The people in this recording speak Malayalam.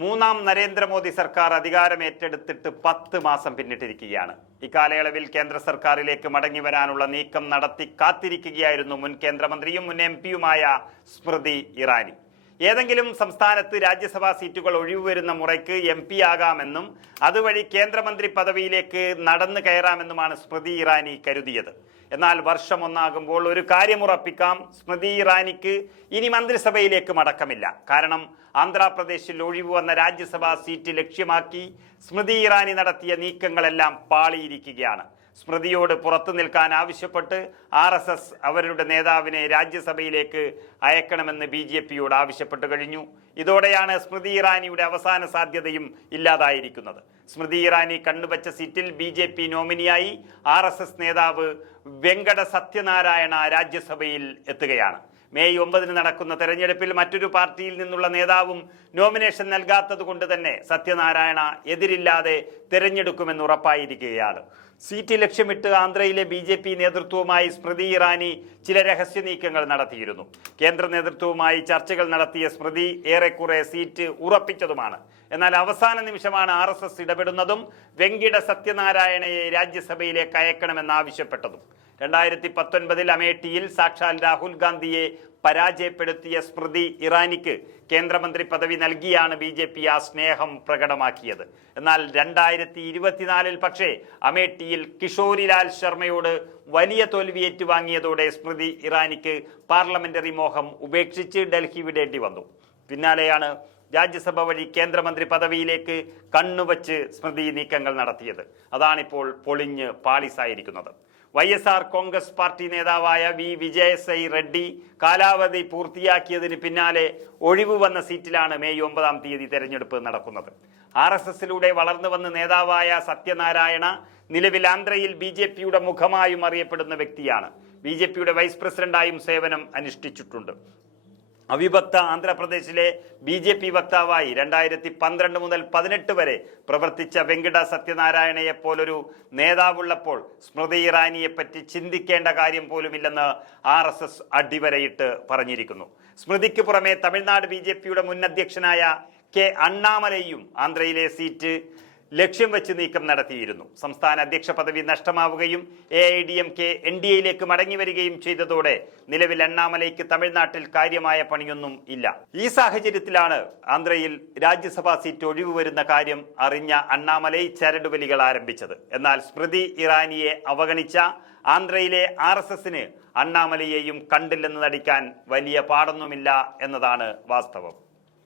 മൂന്നാം നരേന്ദ്രമോദി സർക്കാർ അധികാരം ഏറ്റെടുത്തിട്ട് പത്ത് മാസം പിന്നിട്ടിരിക്കുകയാണ്. ഇക്കാലയളവിൽ കേന്ദ്ര സർക്കാരിലേക്ക് മടങ്ങി വരാനുള്ള നീക്കം നടത്തി കാത്തിരിക്കുകയായിരുന്നു മുൻ കേന്ദ്രമന്ത്രിയും മുൻ എം പിയുമായ സ്മൃതി ഇറാനി. ഏതെങ്കിലും സംസ്ഥാനത്ത് രാജ്യസഭാ സീറ്റുകൾ ഒഴിവ് വരുന്ന മുറയ്ക്ക് എം പി ആകാമെന്നും അതുവഴി കേന്ദ്രമന്ത്രി പദവിയിലേക്ക് നടന്നു കയറാമെന്നുമാണ് സ്മൃതി ഇറാനി കരുതിയത്. എന്നാൽ വർഷം ഒന്നാകുമ്പോൾ ഒരു കാര്യമുറപ്പിക്കാം സ്മൃതി ഇറാനിക്ക് ഇനി മന്ത്രിസഭയിലേക്ക് മടക്കമില്ല. കാരണം ആന്ധ്രാപ്രദേശിൽ ഒഴിവ് വന്ന രാജ്യസഭാ സീറ്റ് ലക്ഷ്യമാക്കി സ്മൃതി ഇറാനി നടത്തിയ നീക്കങ്ങളെല്ലാം പാളിയിരിക്കുകയാണ്. സ്മൃതിയോട് പുറത്തു നിൽക്കാൻ ആവശ്യപ്പെട്ട് ആർ എസ് എസ് അവരുടെ നേതാവിനെ രാജ്യസഭയിലേക്ക് അയക്കണമെന്ന് ബി ജെ പിയോട് ആവശ്യപ്പെട്ടു കഴിഞ്ഞു. ഇതോടെയാണ് സ്മൃതി ഇറാനിയുടെ അവസാന സാധ്യതയും ഇല്ലാതായിരിക്കുന്നത്. സ്മൃതി ഇറാനി കണ്ണുവച്ച സീറ്റിൽ ബി ജെ പി നോമിനിയായി. ആർ എസ് എസ് നേതാവ് വെങ്കട സത്യനാരായണ രാജ്യസഭയിൽ എത്തുകയാണ്. മെയ് ഒമ്പതിന് നടക്കുന്ന തെരഞ്ഞെടുപ്പിൽ മറ്റൊരു പാർട്ടിയിൽ നിന്നുള്ള നേതാവും നോമിനേഷൻ നൽകാത്തത് കൊണ്ട് തന്നെ സത്യനാരായണ എതിരില്ലാതെ തെരഞ്ഞെടുക്കുമെന്ന് ഉറപ്പായിരിക്കുകയാണ്. സീറ്റ് ലക്ഷ്യമിട്ട് ആന്ധ്രയിലെ ബി ജെ പി നേതൃത്വവുമായി സ്മൃതി ഇറാനി ചില രഹസ്യ നീക്കങ്ങൾ നടത്തിയിരുന്നു. കേന്ദ്ര നേതൃത്വവുമായി ചർച്ചകൾ നടത്തിയ സ്മൃതി ഏറെക്കുറെ സീറ്റ് ഉറപ്പിച്ചതുമാണ്. എന്നാൽ അവസാന നിമിഷമാണ് ആർ ഇടപെടുന്നതും വെങ്കിട സത്യനാരായണയെ രാജ്യസഭയിലേക്ക് അയക്കണമെന്ന് ആവശ്യപ്പെട്ടതും. രണ്ടായിരത്തി പത്തൊൻപതിൽ അമേഠിയിൽ സാക്ഷാൽ രാഹുൽ ഗാന്ധിയെ പരാജയപ്പെടുത്തിയ സ്മൃതി ഇറാനിക്ക് കേന്ദ്രമന്ത്രി പദവി നൽകിയാണ് ബി ജെ പി ആ സ്നേഹം പ്രകടമാക്കിയത്. എന്നാൽ രണ്ടായിരത്തി ഇരുപത്തിനാലിൽ പക്ഷേ അമേഠിയിൽ കിഷോരിലാൽ ശർമ്മയോട് വലിയ തോൽവി ഏറ്റുവാങ്ങിയതോടെ സ്മൃതി ഇറാനിക്ക് പാർലമെന്ററി മോഹം ഉപേക്ഷിച്ച് ഡൽഹി വിടേണ്ടി വന്നു. പിന്നാലെയാണ് രാജ്യസഭ വഴി കേന്ദ്രമന്ത്രി പദവിയിലേക്ക് കണ്ണുവച്ച് സ്മൃതി നീക്കങ്ങൾ നടത്തിയത്. അതാണിപ്പോൾ പൊളിഞ്ഞ് പാളിസായിരിക്കുന്നത്. Y S R Congress party നേതാവായ വി വിജയസൈ റെഡ്ഡി കാലാവധി പൂർത്തിയാക്കിയതിന് പിന്നാലെ ഒഴിവ് വന്ന സീറ്റിലാണ് മെയ് ഒമ്പതാം തീയതി തെരഞ്ഞെടുപ്പ് നടക്കുന്നത്. ആർ എസ് എസിലൂടെ വളർന്നു വന്ന നേതാവായ സത്യനാരായണ നിലവിൽ ആന്ധ്രയിൽ ബി ജെ പിയുടെ മുഖമായും അറിയപ്പെടുന്ന വ്യക്തിയാണ്. ബി ജെ പിയുടെ വൈസ് പ്രസിഡന്റായും സേവനം അനുഷ്ഠിച്ചിട്ടുണ്ട്. അവിഭക്ത ആന്ധ്രാപ്രദേശിലെ ബി ജെ പി വക്താവായി രണ്ടായിരത്തി പന്ത്രണ്ട് മുതൽ പതിനെട്ട് വരെ പ്രവർത്തിച്ച വെങ്കിട സത്യനാരായണയെ പോലൊരു നേതാവുള്ളപ്പോൾ സ്മൃതി ഇറാനിയെ പറ്റി ചിന്തിക്കേണ്ട കാര്യം പോലുമില്ലെന്ന് ആർ എസ് എസ് അടിവരയിട്ട് പറഞ്ഞിരിക്കുന്നു. സ്മൃതിക്ക് പുറമെ തമിഴ്നാട് ബി ജെ പിയുടെ മുൻ അധ്യക്ഷനായ കെ അണ്ണാമലയും ആന്ധ്രയിലെ സീറ്റ് ലക്ഷ്യം വെച്ച് നീക്കം നടത്തിയിരുന്നു. സംസ്ഥാന അധ്യക്ഷ പദവി നഷ്ടമാവുകയും A I D M K N D എയിലേക്ക് മടങ്ങി വരികയും ചെയ്തതോടെ നിലവിൽ അണ്ണാമലയ്ക്ക് തമിഴ്നാട്ടിൽ കാര്യമായ പണിയൊന്നും ഇല്ല. ഈ സാഹചര്യത്തിലാണ് ആന്ധ്രയിൽ രാജ്യസഭാ സീറ്റ് ഒഴിവ് വരുന്ന കാര്യം അറിഞ്ഞ അണ്ണാമലൈ ചരടുവലികൾ ആരംഭിച്ചത്. എന്നാൽ സ്മൃതി ഇറാനിയെ അവഗണിച്ച ആന്ധ്രയിലെ ആർ എസ് എസിന് അണ്ണാമലയെയും കണ്ടില്ലെന്ന് നടിക്കാൻ വലിയ പാടൊന്നുമില്ല എന്നതാണ് വാസ്തവം.